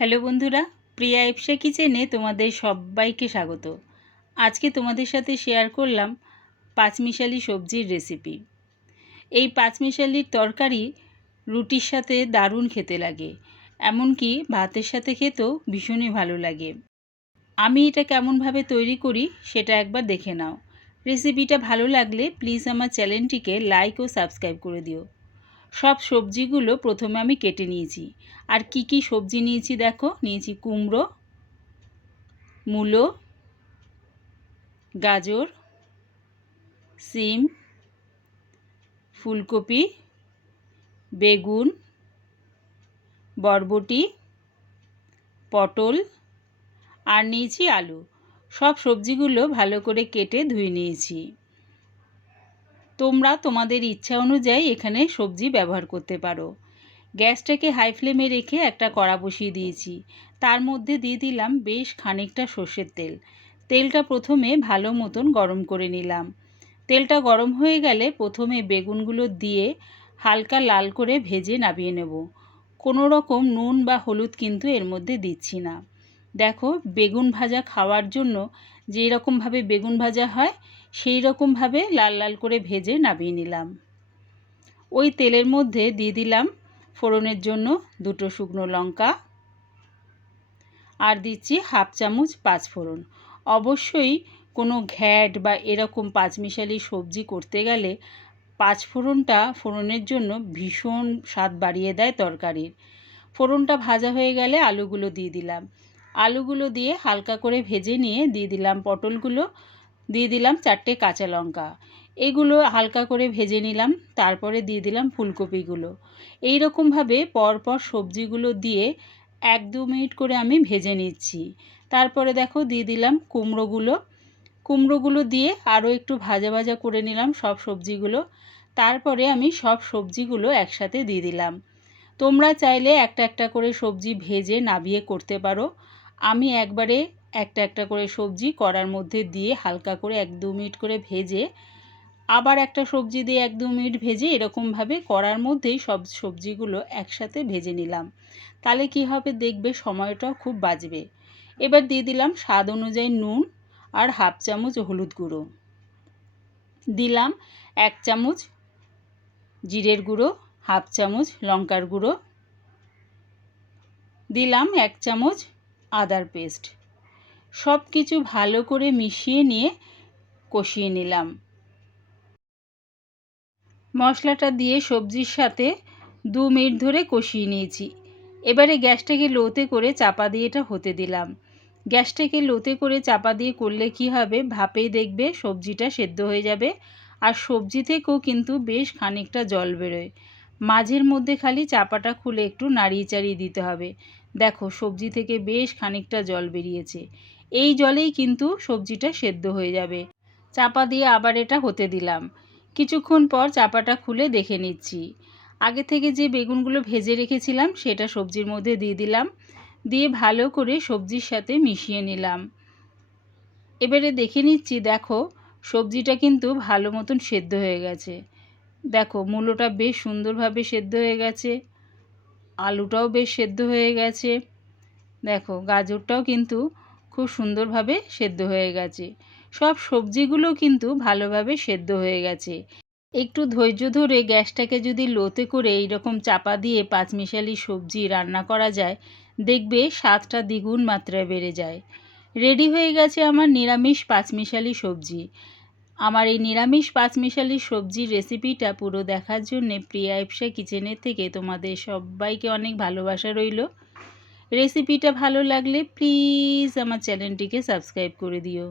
Hello বন্ধুরা, প্রিয়া ইপসা কিচেনে তোমাদের সবাইকে স্বাগত। আজকে তোমাদের সাথে শেয়ার করলাম পাঁচমিশালি সবজির রেসিপি। এই পাঁচমিশালির তরকারি রুটির সাথে দারুণ খেতে লাগে, এমনকি ভাতের সাথে খেতেও ভীষণই ভালো লাগে। আমি এটা কেমনভাবে তৈরি করি সেটা একবার দেখে নাও। রেসিপিটা ভালো লাগলে প্লিজ আমার চ্যানেলটিকে লাইক ও সাবস্ক্রাইব করে দিও। সব সবজিগুলো প্রথমে আমি কেটে নিয়েছি। আর কি কি সবজি নিয়েছি দেখো, নিয়েছি কুমড়ো, মূলো, গাজর, সিম, ফুলকপি, বেগুন, বরবটি, পটল আর নিয়েছি আলু। সব সবজিগুলো ভালো করে কেটে ধুয়ে নিয়েছি। তোমরা তোমাদের ইচ্ছা অনুযায়ী এখানে সবজি ব্যবহার করতে পারো। গ্যাসটাকে হাই ফ্লেমে রেখে একটা কড়া বসিয়ে দিয়েছি। তার মধ্যে দিয়ে দিলাম বেশ খানিকটা সর্ষের তেল। তেলটা প্রথমে ভালো মতন গরম করে নিলাম। তেলটা গরম হয়ে গেলে প্রথমে বেগুনগুলো দিয়ে হালকা লাল করে ভেজে নামিয়ে নেব। কোনো রকম নুন বা হলুদ কিন্তু এর মধ্যে দিচ্ছি না। দেখো, বেগুন ভাজা খাওয়ার জন্য যেই রকমভাবে বেগুন ভাজা হয় সেই রকমভাবে লাল লাল করে ভেজে নামিয়ে নিলাম। ওই তেলের মধ্যে দিয়ে দিলাম ফোড়নের জন্য 2 শুকনো লঙ্কা আর দিচ্ছি হাফ চামচ পাঁচফোড়ন। অবশ্যই কোনো ঘ্যাট বা এরকম পাঁচমিশালি সবজি করতে গেলে পাঁচফোড়নটা ফোড়নের জন্য ভীষণ স্বাদ বাড়িয়ে দেয় তরকারির। ফোড়নটা ভাজা হয়ে গেলে আলুগুলো দিয়ে দিলাম। আলুগুলো দিয়ে হালকা করে ভেজে নিয়ে দিয়ে দিলাম পটলগুলো, দিয়ে দিলাম 4টে কাঁচা লঙ্কা। এগুলো হালকা করে ভেজে নিলাম। তারপরে দিয়ে দিলাম ফুলকপিগুলো। এই রকমভাবে পরপর সবজিগুলো দিয়ে 1-2 মিনিট করে আমি ভেজে নিচ্ছি। তারপরে দেখো দিয়ে দিলাম কুমড়োগুলো দিয়ে আরও একটু ভাজা ভাজা করে নিলাম সব সবজিগুলো। তারপরে আমি সব সবজিগুলো একসাথে দিয়ে দিলাম। তোমরা চাইলে একটা একটা করে সবজি ভেজে নামিয়ে করতে পারো। আমি একবারে একটা একটা করে সবজি কড়ার মধ্যে দিয়ে হালকা করে 1-2 মিনিট করে ভেজে আবার একটা সবজি দিয়ে 1-2 মিনিট ভেজে এরকমভাবে কড়ার মধ্যেই সব সবজিগুলো একসাথে ভেজে নিলাম। তাহলে কি হবে দেখবে সময়টাও খুব বাঁচবে। এবার দিয়ে দিলাম স্বাদ অনুযায়ী নুন আর হাফ চামচ হলুদ গুঁড়ো। দিলাম 1 চামচ জিরের গুঁড়ো, হাফ চামচ লঙ্কার গুঁড়ো, দিলাম 1 চামচ আদার পেস্ট। সব কিছু ভালো করে মিশিয়ে নিয়ে কষিয়ে নিলাম। মশলাটা দিয়ে সবজির সাথে 2 মিনিট ধরে কষিয়ে নিয়েছি। এবারে গ্যাসটাকে লোতে করে চাপা দিয়ে এটা হতে দিলাম। গ্যাসটাকে লোতে করে চাপা দিয়ে করলে কি হবে, ভাপেই দেখবে সবজিটা সেদ্ধ হয়ে যাবে। আর সবজি থেকেও কিন্তু বেশ খানিকটা জল বেরোয়। মাঝের মধ্যে খালি চাপাটা খুলে একটু নাড়িয়ে চাড়িয়ে দিতে হবে। দেখো, সবজি থেকে বেশ খানিকটা জল বেরিয়েছে। এই জলেই কিন্তু সবজিটা সেদ্ধ হয়ে যাবে। চাপা দিয়ে আবার এটা হতে দিলাম। কিছুক্ষণ পর চাপাটা খুলে দেখে নিচ্ছি। আগে থেকে যে বেগুনগুলো ভেজে রেখেছিলাম সেটা সবজির মধ্যে দিয়ে দিলাম। দিয়ে ভালো করে সবজির সাথে মিশিয়ে নিলাম। এবারে দেখে নিচ্ছি, দেখো সবজিটা কিন্তু ভালো মতন সেদ্ধ হয়ে গেছে। দেখো, মূলোটা বেশ সুন্দরভাবে সেদ্ধ হয়ে গেছে, আলুটাও বেশ সেদ্ধ হয়ে গেছে। দেখো, গাজরটাও কিন্তু খুব সুন্দরভাবে সেদ্ধ হয়ে গেছে। সব সবজিগুলো কিন্তু ভালোভাবে সেদ্ধ হয়ে গেছে। একটু ধৈর্য ধরে গ্যাসটাকে যদি লোতে করে এইরকম চাপা দিয়ে পাঁচমিশালি সবজি রান্না করা যায়, দেখবে স্বাদটা দ্বিগুণ মাত্রায় বেড়ে যায়। রেডি হয়ে গেছে আমার নিরামিষ পাঁচমিশালি সবজি। আমার এই নিরামিষ পাঁচমিশালি সবজির রেসিপিটা পুরো দেখার জন্যে প্রিয়া ইপসা কিচেনের থেকে তোমাদের সবাইকে অনেক ভালোবাসা রইল। রেসিপিটা ভালো লাগলে প্লিজ আমার চ্যানেলটিকে সাবস্ক্রাইব করে দিও।